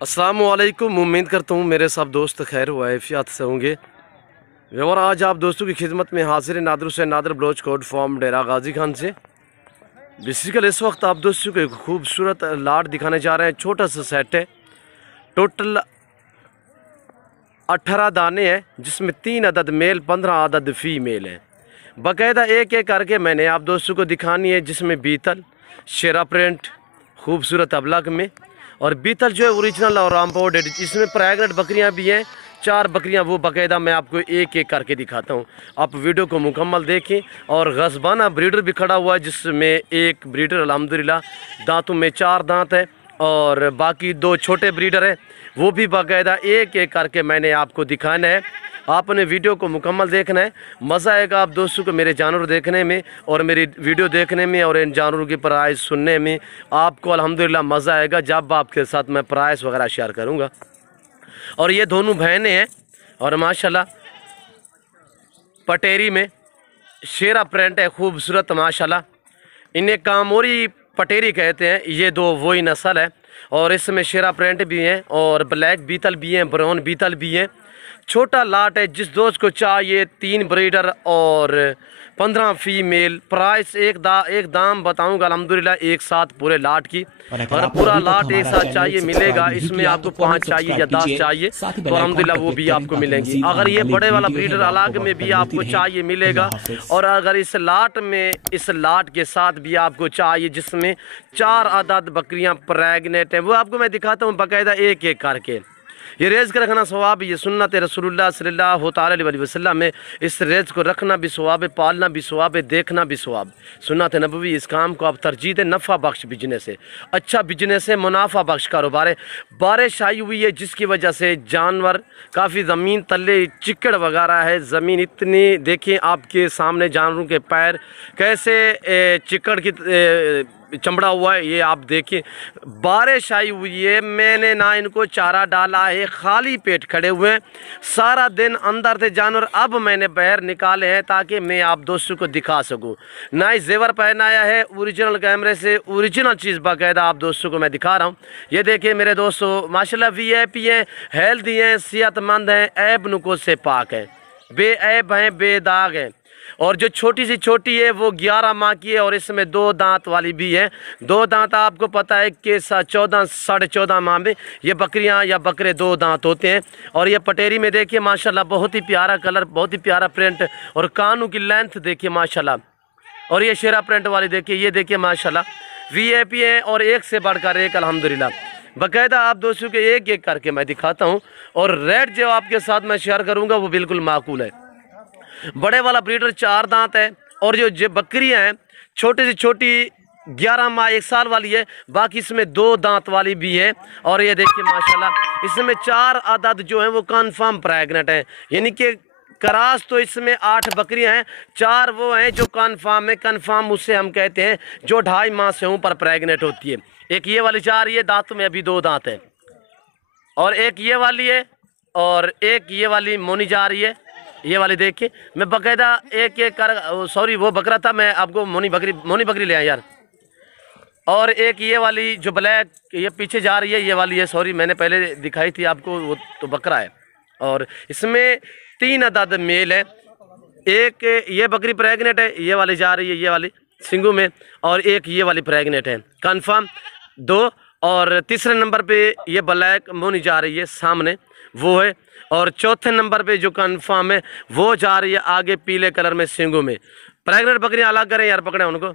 अस्सलामुअलैकुम। उम्मीद करता हूँ मेरे सब दोस्त खैर वायफियत से होंगे। और आज आप दोस्तों की खिदमत में हाजिर नादर हुसैन नादर बलोच कोड फॉर्म डेरा गाजी खान से। बेसिकल इस वक्त आप दोस्तों को एक खूबसूरत लाट दिखाने जा रहे हैं। छोटा सा सेट है, टोटल 18 दाने हैं, जिसमें 3 अदद मेल 15 अदद फीमेल हैं। बाकायदा एक एक करके मैंने आप दोस्तों को दिखानी है, जिसमें बीतल शेरा प्रिंट खूबसूरत अबलग में, और बीतल जो है ओरिजिनल और रामपोर्टेड। इसमें प्रेग्नेंट बकरियां भी हैं, 4 बकरियां, वो बाकायदा मैं आपको एक एक करके दिखाता हूं। आप वीडियो को मुकम्मल देखें। और गज़बाना ब्रीडर भी खड़ा हुआ है, जिसमें एक ब्रीडर अल्हम्दुलिल्लाह दांतों में 4 दांत है, और बाकी 2 छोटे ब्रीडर हैं, वो भी बाकायदा एक एक करके मैंने आपको दिखाना है। आपने वीडियो को मुकम्मल देखना है। मज़ा आएगा आप दोस्तों को मेरे जानवर देखने में और मेरी वीडियो देखने में, और इन जानवरों की प्राइस सुनने में आपको अल्हम्दुलिल्लाह मज़ा आएगा, जब आपके साथ मैं प्राइस वगैरह शेयर करूँगा। और ये दोनों बहनें हैं, और माशाल्लाह पटेरी में शेरा प्रिंट है खूबसूरत माशाल्लाह। इन्हें कामोरी पटेरी कहते हैं। ये 2 वही नस्ल है, और इसमें शेरा प्रिंट भी हैं, और ब्लैक बीतल भी हैं, ब्राउन बीतल भी हैं। छोटा लाट है, जिस दोस्त को चाहिए 3 ब्रीडर और 15 फीमेल। प्राइस एक दाम बताऊंगा अल्हम्दुलिल्लाह एक साथ पूरे लाट की, और पूरा लाट एक साथ चाहिए मिलेगा। इसमें आपको 5 चाहिए या 10 चाहिए तो अल्हम्दुलिल्लाह वो भी आपको मिलेंगी। अगर ये बड़े वाला ब्रीडर अलग में भी आपको चाहिए मिलेगा, और अगर इस लाट के साथ भी आपको चाहिए, जिसमें 4 अदद बकरियां प्रेग्नेंट हैं, वो आपको मैं दिखाता हूँ बाकायदा एक एक करके। ये रेज़ का रखना सवाब, ये सुन्नत रसूलुल्लाह सल्लल्लाहु अलैहि वसल्लम में। इस रेज़ को रखना भी सवाब है, पालना भी सवाब है, देखना भी सवाब। सुन्नत नबवी, इस काम को आप तरजीह दें। नफ़ा बख्श बिजनेस है, अच्छा बिजनेस है, मुनाफा बख्श कारोबार है। बारिश आई हुई है, जिसकी वजह से जानवर काफ़ी ज़मीन तले चिकड़ वगैरह है। ज़मीन इतनी देखें आपके सामने, जानवरों के पैर कैसे चिकड़ की चमड़ा हुआ है, ये आप देखिए। बारिश आई हुई है, मैंने ना इनको चारा डाला है, खाली पेट खड़े हुए हैं। सारा दिन अंदर थे जानवर, अब मैंने बाहर निकाले हैं ताकि मैं आप दोस्तों को दिखा सकूं। ना ही जेवर पहनाया है, ओरिजिनल कैमरे से ओरिजिनल चीज़ बाकायदा आप दोस्तों को मैं दिखा रहा हूँ। ये देखिए मेरे दोस्तों, माशाल्लाह VIP हैं, हेल्दी हैं, सेहतमंद हैं, ऐब नुकोस से पाक हैं, बेऐब हैं, बेदाग हैं। और जो छोटी सी छोटी है वो 11 माह की है, और इसमें 2 दांत वाली भी है। 2 दांत आपको पता है कि 14 साढ़े 14 माह में ये बकरियां या बकरे 2 दांत होते हैं। और ये पटेरी में देखिए माशाल्लाह बहुत ही प्यारा कलर, बहुत ही प्यारा प्रिंट, और कानों की लेंथ देखिए माशाल्लाह। और ये शेरा प्रिंट वाली देखिए, ये देखिए माशाल्लाह VIP है, और एक से बढ़कर एक अल्हम्दुलिल्लाह। बाकायदा आप दोस्तों के एक एक करके मैं दिखाता हूँ, और रेट जो आपके साथ मैं शेयर करूँगा वो बिल्कुल माकूल है। बड़े वाला ब्रीडर 4 दांत है, और जो बकरियां हैं छोटी से छोटी 11 माह 1 साल वाली है, बाकी इसमें 2 दांत वाली भी है। और ये देखिए माशाल्लाह इसमें 4 अदद जो हैं वो कन्फर्म प्रेग्नेंट हैं, यानी कि करास तो इसमें 8 बकरियां हैं, 4 वो हैं जो कन्फर्म है। कन्फर्म उससे हम कहते हैं जो 2.5 माह से ऊपर प्रेग्नेंट होती है। एक ये वाली जा रही है, दांतों में अभी 2 दांत हैं, और एक ये वाली है, और एक ये वाली मोनी जा रही है। ये वाली देखिए, मैं बाकायदा एक एक कर, सॉरी वो बकरा था, मैं आपको मोनी बकरी ले आया यार। और एक ये वाली जो ब्लैक ये पीछे जा रही है, ये वाली है, सॉरी मैंने पहले दिखाई थी आपको, वो तो बकरा है। और इसमें 3 अदद मेल है। एक ये बकरी प्रेग्नेंट है, ये वाली जा रही है, ये वाली सिंगू में, और एक ये वाली प्रेग्नेंट है कन्फर्म 2। और तीसरे नंबर पे ये ब्लैक मोनी जा रही है सामने, वो है। और चौथे नंबर पे जो कन्फर्म है वो जा रही है आगे पीले कलर में सिंगों में। प्रेग्नेंट बकरियां अलग करें यार, पकड़े उनको।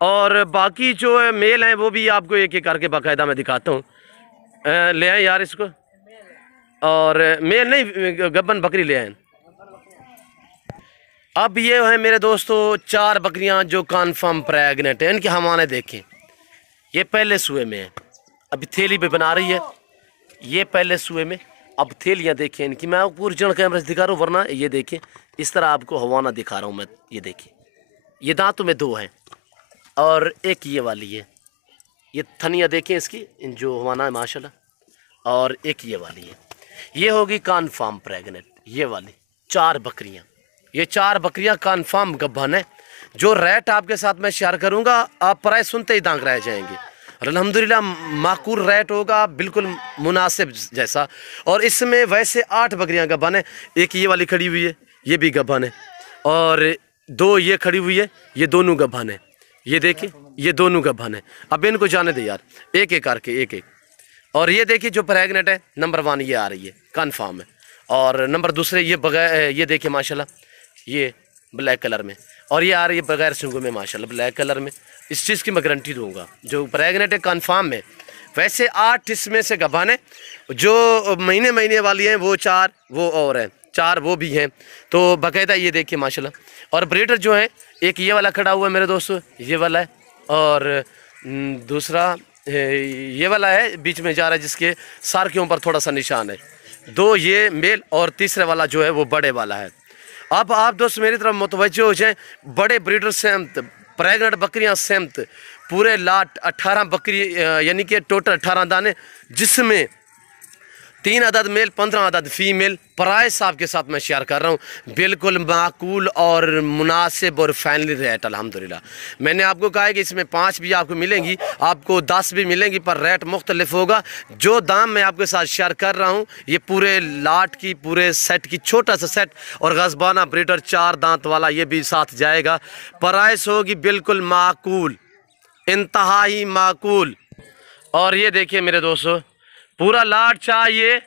और बाकी जो है मेल हैं वो भी आपको एक एक करके बाकायदा मैं दिखाता हूँ। ले आए यार इसको, और मेल नहीं गब्बन बकरी ले आए। अब ये है मेरे दोस्तों 4 बकरियां जो कन्फर्म प्रेग्नेंट हैं। इनके हवाने देखें, ये पहले सुए में है, अभी थैली पे बना रही है, ये पहले सुए में। अब थैलियाँ देखें इनकी, मैं आपको ओरिजिनल कैमरे से दिखा रहा हूँ, वरना ये देखें इस तरह आपको हवाना दिखा रहा हूँ मैं। ये देखें, ये दांतों में 2 हैं, और एक ये वाली है। ये थनिया देखें इसकी, जो हवाना है माशाल्लाह। और एक ये वाली है, ये होगी कन्फर्म प्रेग्नेंट। ये वाली 4 बकरियाँ, ये 4 बकरियाँ कन्फर्म गब्बन है। जो रेट आपके साथ मैं शेयर करूँगा, आप प्राइस सुनते ही दांग रह जाएंगे। और अल्हम्दुलिल्लाह माकूल रेट होगा, बिल्कुल मुनासिब जैसा। और इसमें वैसे 8 बकरियां गबन है। एक ये वाली खड़ी हुई है, ये भी गबन है, और 2 ये खड़ी हुई है, ये दोनों गबन है। ये देखिए, ये दोनों गबन है। अब इनको जाने दे यार, एक एक करके, एक एक। और ये देखिए जो प्रेगनेंट है, नंबर 1 ये आ रही है, कन्फर्म है। और नंबर दूसरे ये बगैर, ये देखिए माशाल्लाह, ये ब्लैक कलर में, और ये आ रही है बगैर सिंगों में माशाल्लाह ब्लैक कलर में। इस चीज़ की मैं गारंटी दूंगा, जो प्रेगनेंट है कन्फर्म है। वैसे 8 इसमें से गबन है, जो महीने महीने वाली हैं वो 4 वो और हैं, 4 वो भी हैं। तो बाकायदा ये देखिए माशाल्लाह। और ब्रीडर जो है, एक ये वाला खड़ा हुआ है मेरे दोस्तों, ये वाला है, और दूसरा ये वाला है बीच में जा रहा है, जिसके सर के ऊपर थोड़ा सा निशान है। 2 ये मेल, और तीसरे वाला जो है वो बड़े वाला है। अब आप दोस्त मेरी तरफ मुतवज्जो हो जाएँ, बड़े ब्रीडर सहमत, प्रेगनेंट बकरियां सहमत, पूरे लाट 18 बकरी, यानी कि टोटल 18 दाने, जिसमें 3 अदद मेल, 15 अदद फीमेल प्राइस आपके साथ मैं शेयर कर रहा हूँ, बिल्कुल माकूल और मुनासिब और फैमिली रेट अल्हम्दुलिल्लाह। मैंने आपको कहा है कि इसमें 5 भी आपको मिलेंगी, आपको 10 भी मिलेंगी, पर रेट मुख्तलिफ होगा। जो दाम मैं आपके साथ शेयर कर रहा हूँ, ये पूरे लाट की, पूरे सेट की, छोटा सा सेट, और गज़बाना ब्रीडर 4 दांत वाला ये भी साथ जाएगा। प्राइस होगी बिल्कुल माकूल, इंतहाई माकूल। और ये देखिए मेरे दोस्तों, पूरा लाट चाहिए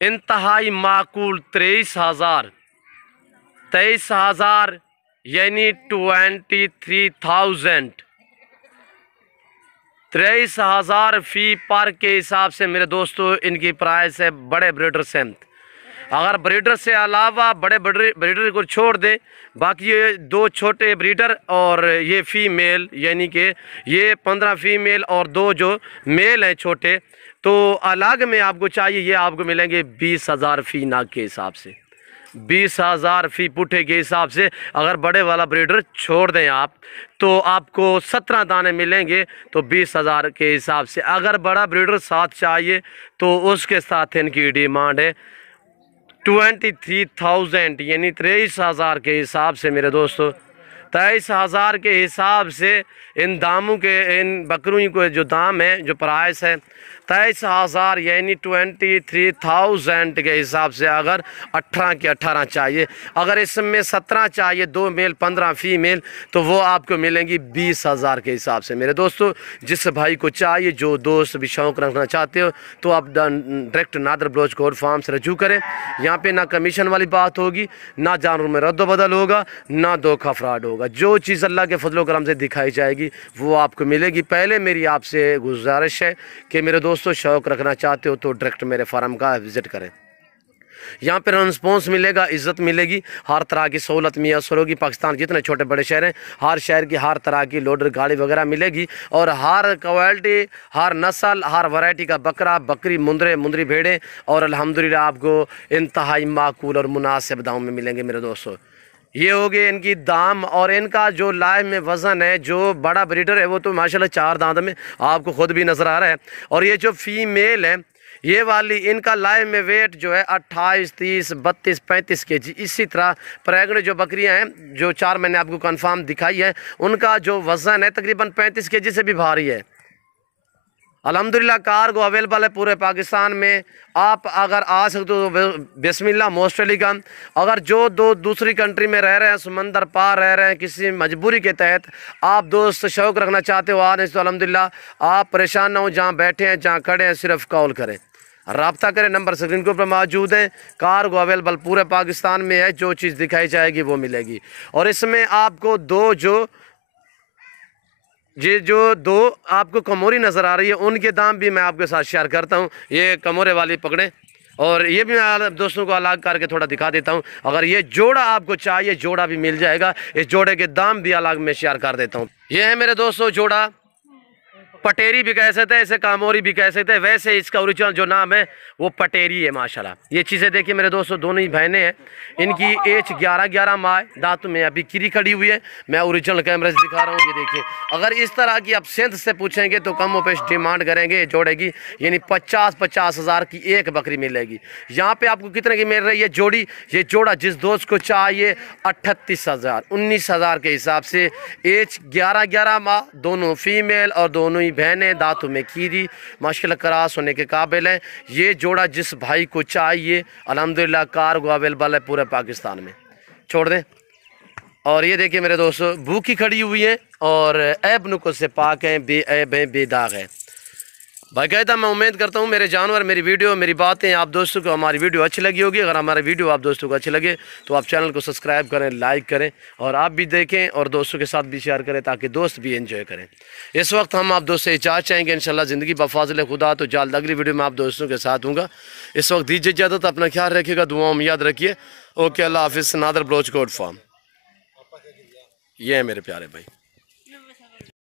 इंतहाई माकूल 23,000, 23,000 यानी 23,000, 23,000 फी पर के हिसाब से मेरे दोस्तों इनकी प्राइस है बड़े ब्रीडर सहमत। अगर ब्रीडर से अलावा बड़े ब्रीडर को छोड़ दें, बाकी ये 2 छोटे ब्रीडर और ये फीमेल, यानी कि ये 15 फीमेल और 2 जो मेल हैं छोटे, तो अलग में आपको चाहिए, ये आपको मिलेंगे 20,000 फी नाग के हिसाब से, 20,000 फी पुठे के हिसाब से। अगर बड़े वाला ब्रीडर छोड़ दें आप, तो आपको 17 दाने मिलेंगे, तो 20,000 के हिसाब से। अगर बड़ा ब्रीडर साथ चाहिए तो उसके साथ इनकी डिमांड है 23,000, यानी 23,000 के हिसाब से मेरे दोस्तों। 23,000 के हिसाब से इन दामों के, इन बकरियों के जो दाम है, जो प्राइस है 23,000, यानी 23,000 के हिसाब से। अगर 18 के 18 चाहिए, अगर इसमें 17 चाहिए, 2 मेल 15 फीमेल, तो वो आपको मिलेंगी 20,000 के हिसाब से मेरे दोस्तों। जिस भाई को चाहिए, जो दोस्त भी शौक़ रखना चाहते हो, तो आप direct Nadir Baloch goat farm से रजू करें। यहाँ पे ना कमीशन वाली बात होगी, ना जानवरों में रद्द बदल होगा, ना धोखा फ्रॉड होगा। जो चीज़ अल्लाह के फजलो करम से दिखाई जाएगी वो आपको मिलेगी। पहले मेरी आपसे गुजारिश है कि मेरे दोस्तों शौक़ रखना चाहते हो तो डायरेक्ट मेरे फार्म का विज़िट करें। यहाँ पर रिस्पॉन्स मिलेगा, इज़्ज़त मिलेगी, हर तरह की सहूलत मैसर होगी। पाकिस्तान जितने छोटे बड़े शहर हैं, हर शहर की हर तरह की लोडर गाड़ी वगैरह मिलेगी, और हर क्वालिटी, हर नस्ल, हर वैरायटी का बकरा, बकरी, मुंदरी भेड़ें, और अल्हम्दुलिल्लाह आपको इंतहाई माकूल और मुनासिब दाम में मिलेंगे मेरे दोस्तों। ये हो गए इनकी दाम। और इनका जो लाइव में वज़न है, जो बड़ा ब्रीडर है वो तो माशाल्लाह 4 दांत में आपको ख़ुद भी नज़र आ रहा है। और ये जो फीमेल है, ये वाली, इनका लाइव में वेट जो है 28, 30, 32, 35 kg। इसी तरह प्रेग्नेंट जो बकरियां हैं, जो 4 मैंने आपको कंफर्म दिखाई है, उनका जो वज़न है तकरीबन 35 kg से भी भारी है। अल्हम्दुलिल्लाह कार्गो अवेलेबल है पूरे पाकिस्तान में। आप अगर आ सकते हो तो बिस्मिल्लाह, मोस्ट वेलकम। अगर जो दूसरी कंट्री में रह रहे हैं, समंदर पार रह रहे हैं, किसी मजबूरी के तहत आप दोस्त शौक़ रखना चाहते हो, आ नहीं तो अल्हम्दुलिल्लाह आप परेशान ना हो, जहाँ बैठे हैं, जहाँ खड़े हैं, सिर्फ कॉल करें, रब्ता करें। नंबर स्क्रीन के ऊपर मौजूद है। कार्गो अवेलेबल पूरे पाकिस्तान में है, जो चीज़ दिखाई जाएगी वो मिलेगी। और इसमें आपको जो दो आपको कमोरी नज़र आ रही है, उनके दाम भी मैं आपके साथ शेयर करता हूँ। ये कमोरे वाली पकड़े, और ये भी मैं दोस्तों को अलग करके थोड़ा दिखा देता हूँ। अगर ये जोड़ा आपको चाहिए, जोड़ा भी मिल जाएगा। इस जोड़े के दाम भी अलग मैं शेयर कर देता हूँ। ये है मेरे दोस्तों जोड़ा, पटेरी भी कह सकते हैं, इसे कामोरी भी कह सकते हैं। वैसे इसका ओरिजिनल जो नाम है वो पटेरी है माशाल्लाह। ये चीज़ें देखिए मेरे दोस्तों, दोनों ही बहनें हैं। इनकी एज 11 माह है। दांतों में अभी किरी खड़ी हुई है। मैं ओरिजिनल कैमरे से दिखा रहा हूँ। ये देखिए, अगर इस तरह की आप सेंध से पूछेंगे तो कम पेश डिमांड करेंगे जोड़े की, यानी 50 हज़ार की एक बकरी मिलेगी। यहाँ पे आपको कितने की मिल रही है जोड़ी? ये जोड़ा जिस दोस्त को चाहिए 38,000, 19,000 के हिसाब से। एज 11 माह, दोनों फीमेल और दोनों ही बहनें दांतों में कीरी माशाल्लाह क्रास होने के काबिल हैं। ये जोड़ा जिस भाई को चाहिए अल्हम्दुलिल्लाह कार्गो अवेलेबल है पूरे पाकिस्तान में, छोड़ दें। और ये देखिए मेरे दोस्तों भूखी खड़ी हुई हैं और ऐब नुको से पाक हैं, बेऐब हैं, बेदाग हैं। बाकायदा मैं उम्मीद करता हूँ मेरे जानवर, मेरी वीडियो, मेरी बातें आप दोस्तों को हमारी वीडियो अच्छी लगी होगी। अगर हमारी वीडियो आप दोस्तों को अच्छी लगे तो आप चैनल को सब्सक्राइब करें, लाइक करें और आप भी देखें और दोस्तों के साथ भी शेयर करें ताकि दोस्त भी एंजॉय करें। इस वक्त हम आप दोस्त से इजाज़त चाहेंगे इंशाल्लाह ज़िंदगी बफाज़िल खुदा, तो जल्द अगली वीडियो में आप दोस्तों के साथ हूँगा। इस वक्त दीजिए इजाज़त, अपना ख्याल रखिएगा, दुआओं में याद रखिए। ओके, अल्लाह हाफिज़। नादर बलोच कोट फार्म, ये है मेरे प्यारे भाई।